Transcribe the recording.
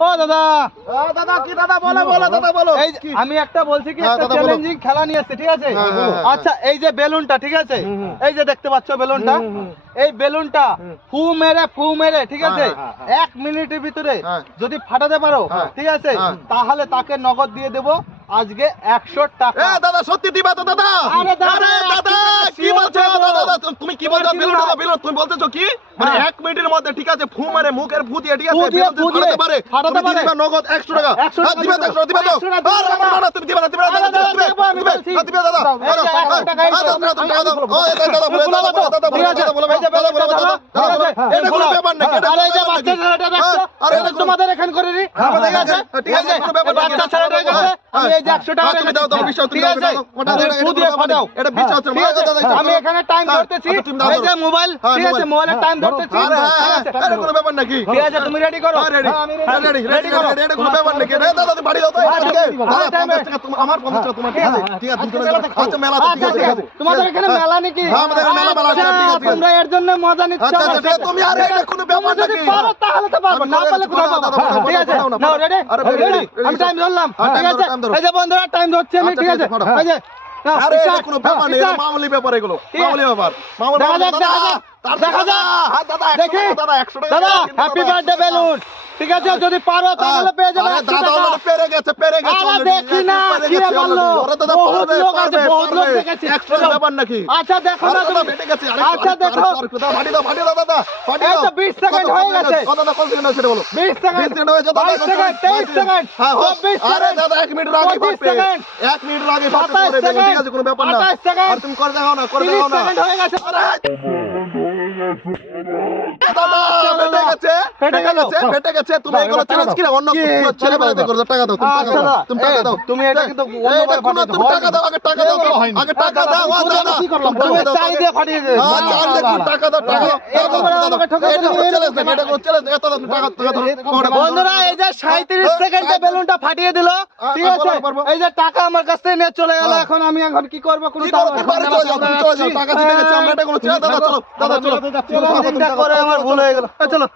ও দাদা দাদা কি দাদা বলো বলো দাদা বলো এই আমি একটা বলছি কি হ্যাঁ, একটা চ্যালেঞ্জিং খেলা নিয়ে ঠিক আছে হ্যাঁ, হ্যাঁ। আচ্ছা এই যে বেলুনটা ঠিক আছে। এই যে দেখতে পাচ্ছ বেলুনটা। এই বেলুনটা ফু মেরে ফু মেরে ঠিক আছে। এক মিনিটের ভিতরে। যদি ফাটাতে পারো। ঠিক আছে। তাহলে তাকে নগদ দিয়ে দেবো আজকে একশো টাকা দাদা সত্যি দিবা তো দাদা আরে দাদা, কি বলছো? দাদা দাদা তুমি কি বলছো বেলুন? দাদা বেলুন তুমি বলতেছো কি মানে হ্যাঁ। এক মিনিটের মধ্যে ঠিক আছে ফু মানে মুখের ফু দিয়ে ঠিক আছে বেলুন ফাটাতে পারে ফাটাতে পারে। দিবা নগদ 100 টাকা 100 হ্যাঁ, দিবা তো, দিবা। 100 দিবা তো 100 টাকা আরে। না, না, তুমি দিবা না দিবা না আরে দাদা দাদা, দিবে দেবো, দিবে। হ্যাঁ, দাদা এই দাদা যে 100 টাকা এই দাদা তো। দাদা তুমি দাও ও এই দাদা বলে দাদা। দাদা বলে দাদা বলে দাদা বলে দাদা দাদা এটা কোনো। ব্যাপার নাকি এটা আরে বাচ্চা ছেলেটা হ্যাঁ, আরে তোমাদের এখান করে নি ঠিক আছে ঠিক আছে, কোনো ব্যাপার এই নাকি? বাচ্চা ছেলেটা গেছে আমি এই যে 100 টাকা তুমি দাও দাও বিশ্বাস ঠিক আছে ওটা দাও, এটা ফু কোনো দিয়ে ব্যাপার এটা বিশ্বাস ঠিক আছে, আমি এখানে টাইম ধরতেছি তুমি দাও, এই যে মোবাইল ঠিক আছে মোবাইল। টাইম ধরতেছি আরে ঠিক আছে? এটা কোনো ব্যাপার নাকি ঠিক আছে তুমি রেডি করো ready। আমি ready। ready, ready, Ready করো। এটা কোনো ব্যাপার নাকি? রে, দাদা, তুমি বাড়ি দাও তো, ঠিক আছে? ঠিক আছে। দাদা, 50 টাকা তোমার- আমার 50 টাকা তোমার, ঠিক আছে? ঠিক আছে, আজকে তুমি মেলাতে চলে যাও। আচ্ছা, মেলাতে, ঠিক আছে, ঠিক ঠিক আছে। আছে। তোমাদের এখানে। মেলা নাকি হ্যাঁ, আমাদের মেলা মেলা আচ্ছা, ঠিক আছে, তোমরা এর জন্য মজা নিচ্ছ আচ্ছা, আচ্ছা, তুমি আরে এটা কোনো ব্যাপার নাকি? পারো তাহলে তো পারব না পারলে কোথাও পাবো ঠিক আছে? নাও রেডি আমি টাইম ধরলাম। হ্যাঁ, ঠিক আছে? ধরো, time ধরো। এই যে বন্ধুরা টাইম ধরছি আমি ঠিক ঠিক আছে? আছে, ফাটাও। এই যে আরে কোনো ব্যাপার হ্যাঁ, নেই মামুলি ব্যাপার এগুলো মামুলি ব্যাপার। মামুলি দেখা ব্যাপার, যাক, দেখা যাক, দাদা, হ্যাঁ, দাদা, 100 দেখি। টাকা, দাদা, 100 টাকা দাদা কিন্তু হ্যাপি বার্থডে বেলুন। ঠিক আছে যদি পারো তাহলে পেয়ে যাবে দাদা টাকা। পেরে গেছে পেরে গেছে আরে দেখি না, কে বলল? দাদা পারবে, লোক আছে, বহুত লোক। দেখেছি। 100 টাকা ব্যাপার নাকি? আচ্ছা দেখো আরে না তুমি। বেটে গেছে আরে আচ্ছা দেখো। দাদা ফাটি দাও ফাটি দাও দাদা ফাটি এই দাও। তো 20 সেকেন্ড হয়ে গেছে। কত দাদা কত সেকেন্ড হয়েছে বলো। 20 সেকেন্ড। 20 সেকেন্ড হয়েছে দাদা 22 সেকেন্ড 23 সেকেন্ড। হ্যাঁ হোক। 24 আরে দাদা এক মিনিট আগে 25 ফাটবে। সেকেন্ড। এক মিনিট আগে ফাটবে 27 করে দেবেন, ঠিক আছে কোনো ব্যাপার না। 28 সেকেন্ড। আর তুমি করে দেখাও না করে 30 দেখাও না। সেকেন্ড হয়ে গেছে। আরে! দাদা বেটে গেছে ফেটে বেটে গেল। গেছে। বেটে তুমি এগুলো চ্যালেঞ্জ দাও। কি অন্য ছেলে মেয়েদের করছ টাকা দাও তুমি টাকা আচ্ছা, দাও তুমি টাকা দাও তুমি এটা কিন্তু কোনো টাকা দাও আগে টাকা দাও। আগে টাকা দাও ও দাদা? তুমি দাও, চাই দিয়ে ফাটিয়ে। হ্যাঁ, না, দেখুন, না, টাকা দাও, টাকা দাও, দাও, দাও। দাও, দাও। দাও। বন্ধুরা এই যে সাঁত্রিশ সেকেন্ডে বেলুনটা ফাটিয়ে দিল ঠিক আর আছে বলো, পারব। এই যে টাকা আমার কাছ থেকে নিয়ে চলে গেল হ্যাঁ। এখন আমি এখন কি করব কোনো। চ্যালেঞ্জিংটা করে আমার ভুল হয়ে গেল চলো